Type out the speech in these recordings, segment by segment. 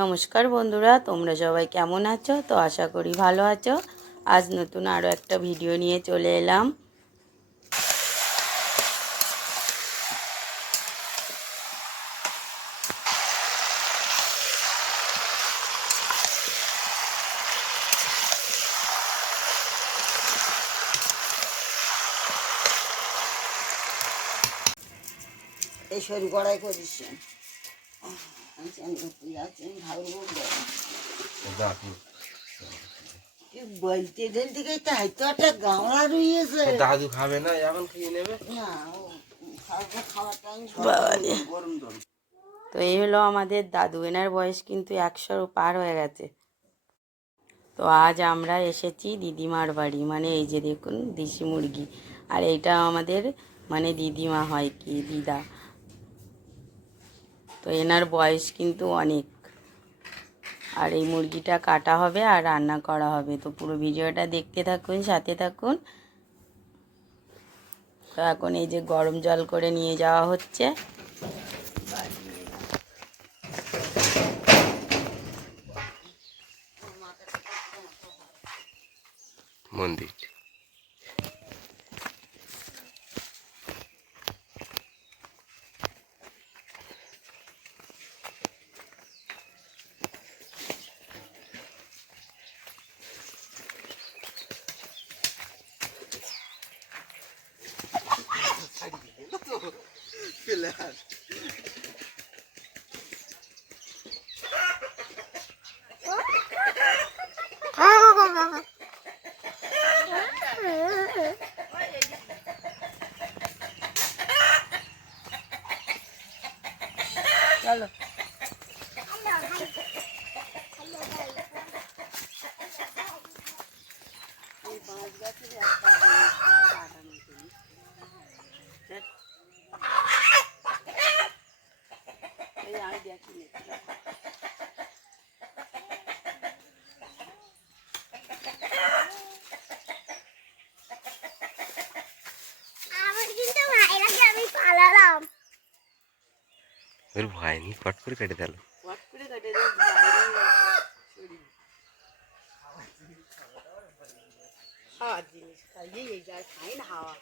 নমস্কার বন্ধুরা, তোমরা সবাই কেমন আছো? তো আশা করি ভালো আছো। আজ নতুন আরও একটা ভিডিও নিয়ে চলে এলাম। এই সরু কড়াই করিস। বলতে দিন তো একটা গামলা দাদু খাবে না এখন খেয়ে নেবে? না জল তো এই হলো আমাদের দাদু এনার বয়স কিন্তু একশোর পার হয়ে গেছে। তো আজ আমরা এসেছি দিদিমার বাড়ি মানে এই যে দেখুন দেশি মুরগি। আর এইটা আমাদের মানে দিদিমা হয় কি দিদা। তো এনার বয়স কিন্তু অনেক। আর এই মুরগিটা কাটা হবে আর রান্না করা হবে। তো পুরো ভিডিওটা দেখতে থাকুন, সাথে থাকুন। তো এখন এই যে গরম জল করে নিয়ে যাওয়া হচ্ছে। মন্দির। চলো ওর ভয় নি কট করে কেটে দিল হাওয়ার জিনিস খাইয়ে এই যা খাই না হাওয়া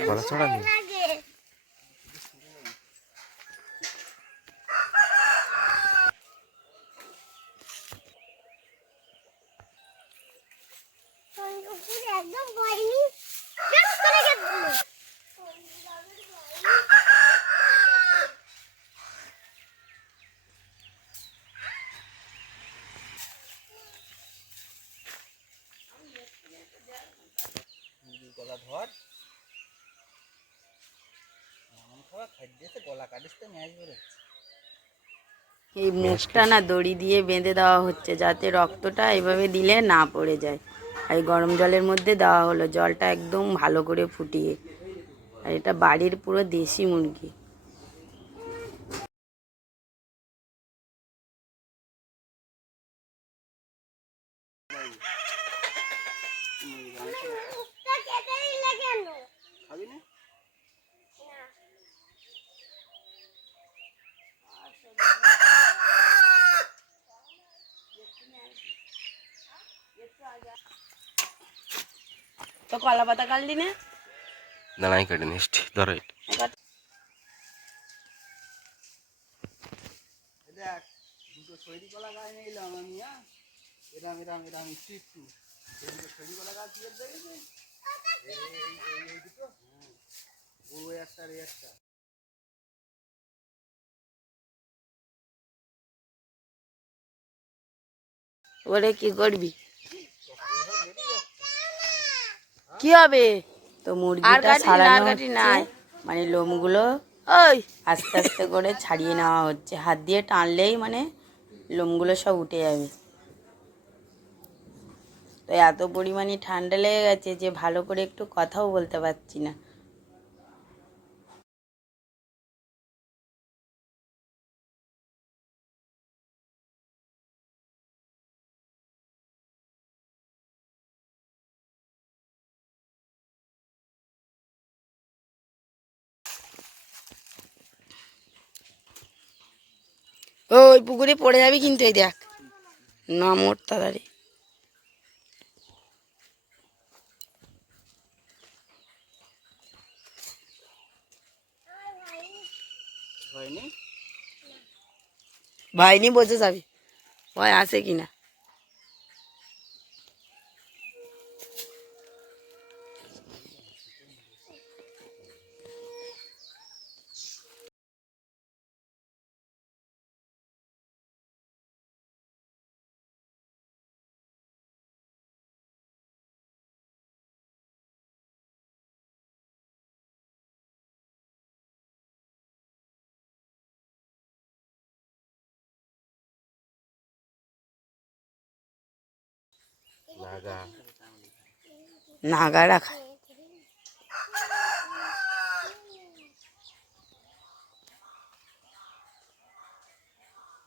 কলা ছড়া নেই লাগে একদম ভয়নি ডান্স করে গেছিল গলা ধর এমন খাবার খাদ্যেতে গলা কাটিস তো ম্যাচ বেরোচ্ছে এই মুখটা না দড়ি দিয়ে বেঁধে দেওয়া হচ্ছে, যাতে রক্তটা এভাবে দিলে না পড়ে যায়। আর এই গরম জলের মধ্যে দেওয়া হলো, জলটা একদম ভালো করে ফুটিয়ে। আর এটা বাড়ির পুরো দেশি মুরগি মুখটা কেটে দিলে কেন খাবি না তো কলা পাতা কাটলি না দাঁড়াই কেটে নিচ্ছি ধরো হ্যাঁ একটু দুটো শরীর কলা গাছ দিয়ে দেখেছি এই এই এই এই দুটো হ্যাঁ ও একটা আর এই একটা ওরে কি করবি কি হবে? তো মুরগিটা সারানো হচ্ছে মানে লোমগুলো ওই। আস্তে আস্তে করে ছাড়িয়ে নেওয়া হচ্ছে। হাত দিয়ে টানলেই মানে লোমগুলো সব উঠে যাবে। তো এত পরিমাণে ঠান্ডা লেগে গেছে যে ভালো করে একটু কথাও বলতে পারছি না। ওই পুকুরে পড়ে যাবি কিন্তু এই দেখ। না মোট তাড়াতাড়ি। ভাইনি? বসে যাবি। ভয় আছে কিনা? নাগা। নাগা রাখা।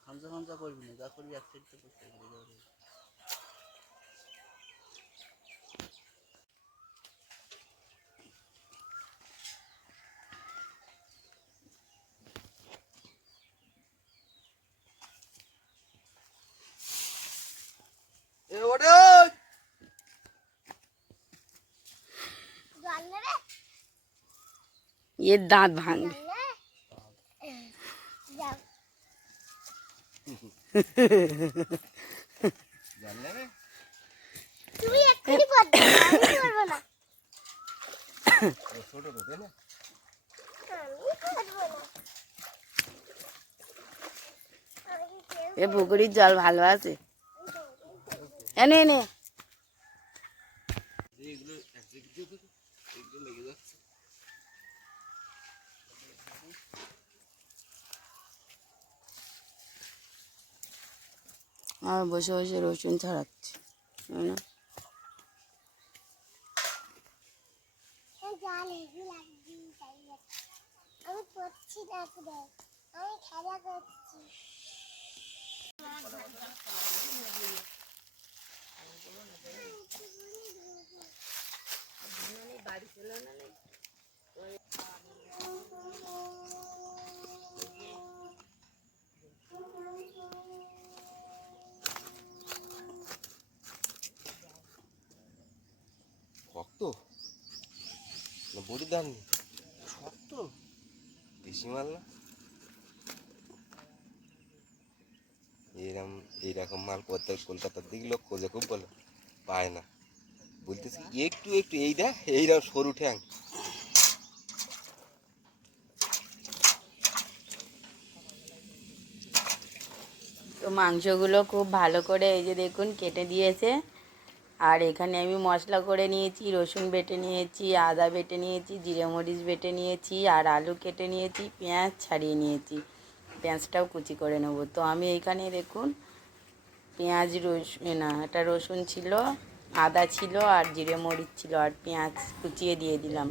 খামচা খামচা করবি না যা করবি এক সাইড থেকে পরিষ্কার করে দেবে এ ওরে জল নেবে এর দাঁত ভাঙবে জল নেবে যাও জান নেবে তুমি এক্ষুনি করবে আমি করব না ছোট তো তাই না আমি করব না আমি কেউ এ পুকুরির জল ভালো আছে এনে এনে এগুলো এক জায়গায় দিয়ে দেবে এগুলো লেগে যাচ্ছে আর বসে বসে রসুন ছাড়াচ্ছি না। আমি করছি। না এখন আমি খেলা করছি শক্ত না বড়ি দাম শক্ত? বেশি মাল না? এরকম এইরকম মাল কোথাও কলকাতার দিকে লোক খোঁজে খুব বলে, পায় না। বলতেছি, একটু একটু, এই দেখ এইরকম সরু ঠ্যাং। তো মাংসগুলো খুব ভালো করে এই যে দেখুন, কেটে দিয়েছে। আর এখানে আমি মশলা করে নিয়েছি, রসুন বেটে নিয়েছি, আদা বেটে নিয়েছি, জিরে মরিচ বেটে নিয়েছি আর আলু কেটে নিয়েছি, পেঁয়াজ ছাড়িয়ে নিয়েছি। পেঁয়াজটাও কুচি করে নেব। তো আমি এইখানে দেখুন, পেঁয়াজ রসুন, না, এটা রসুন ছিল, আদা ছিল আর জিরে মরিচ ছিল আর পেঁয়াজ কুচিয়ে দিয়ে দিলাম।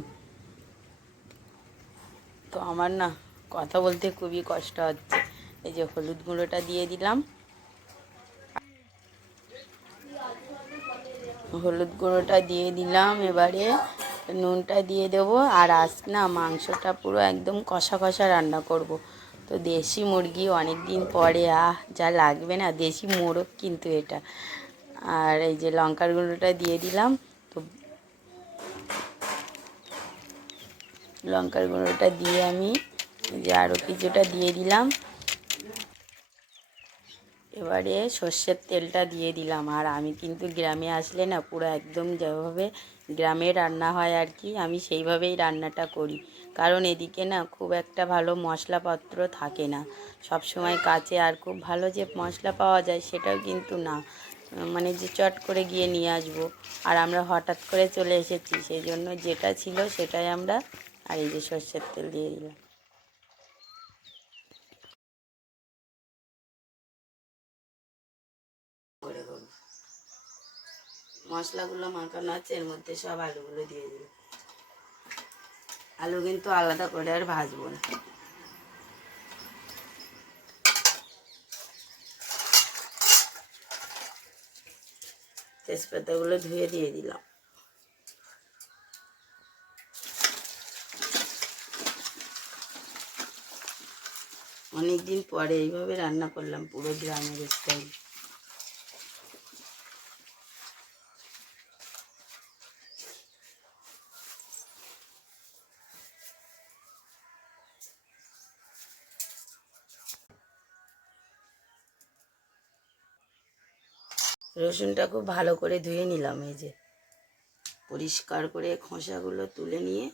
তো আমার না কথা বলতে খুবই কষ্ট হচ্ছে। এই যে হলুদ গুঁড়োটা দিয়ে দিলাম। হলুদ গুঁড়োটা দিয়ে দিলাম এবারে নুনটা দিয়ে দেবো। আর আজ না মাংসটা পুরো একদম কষা কষা রান্না করব। তো দেশি মুরগি অনেক দিন পরে, আহ, যা লাগবে না, দেশি মোরগ কিন্তু এটা। আর এই যে লঙ্কার গুঁড়োটা দিয়ে দিলাম, তো লঙ্কার গুঁড়োটা দিয়ে আমি যে আরও কিছুটা দিয়ে দিলাম। এবারে সর্ষের তেলটা দিয়ে দিলাম। আর আমি কিন্তু গ্রামে আসলে না পুরো একদম যেভাবে গ্রামে রান্না হয় আর কি, আমি সেইভাবেই রান্নাটা করি। কারণ এদিকে না খুব একটা ভালো মশলাপত্র থাকে না। সব সময় কাছে আর খুব ভালো যে মশলা পাওয়া যায় সেটাও কিন্তু না। মানে যে চট করে গিয়ে নিয়ে আসব। আর আমরা হঠাৎ করে চলে এসেছি, সেই জন্য যেটা ছিল সেটাই আমরা আর এই যে সর্ষের তেল দিয়ে দিলাম করে করব মশলাগুলো মাখানো আছে, এর মধ্যে সব আলুগুলো দিয়ে দিল আলু কিন্তু আলাদা করে আর ভাজবো না। তেজপাতাগুলো ধুয়ে দিয়ে দিলাম। অনেক দিন পরে এইভাবে রান্না করলাম, পুরো গ্রামের স্টাইল রসুনটা খুব ভালো করে ধুয়ে নিলাম এই যে। পরিষ্কার করে খোসাগুলো তুলে নিয়ে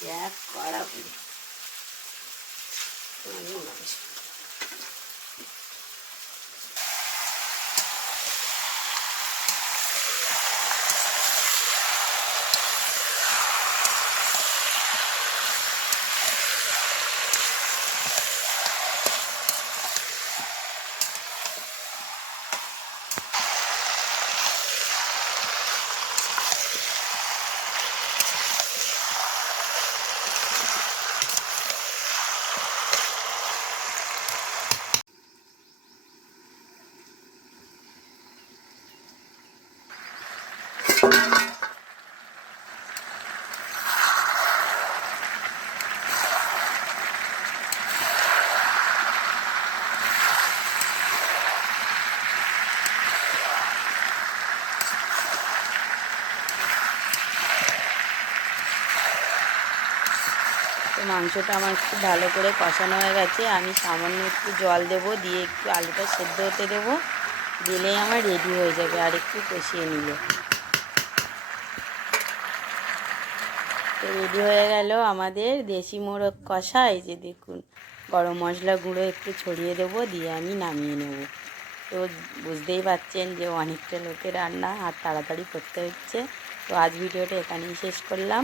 এক কড়া মাংসটা আমার একটু ভালো করে কষানো হয়ে গেছে। আমি সামান্য একটু জল দেব, দিয়ে একটু আলুটা সেদ্ধ হতে দেবো। দিলেই আমার রেডি হয়ে যাবে আর একটু কষিয়ে নিলে। তো রেডি হয়ে গেল আমাদের দেশি মোরগ কষা। এই যে দেখুন, গরম মশলা গুঁড়ো একটু ছড়িয়ে দেবো, দিয়ে আমি নামিয়ে নেব। তো বুঝতেই পারছেন যে অনেকটা লোকের রান্না আর তাড়াতাড়ি করতে হচ্ছে। তো আজ ভিডিওটা এখানেই শেষ করলাম।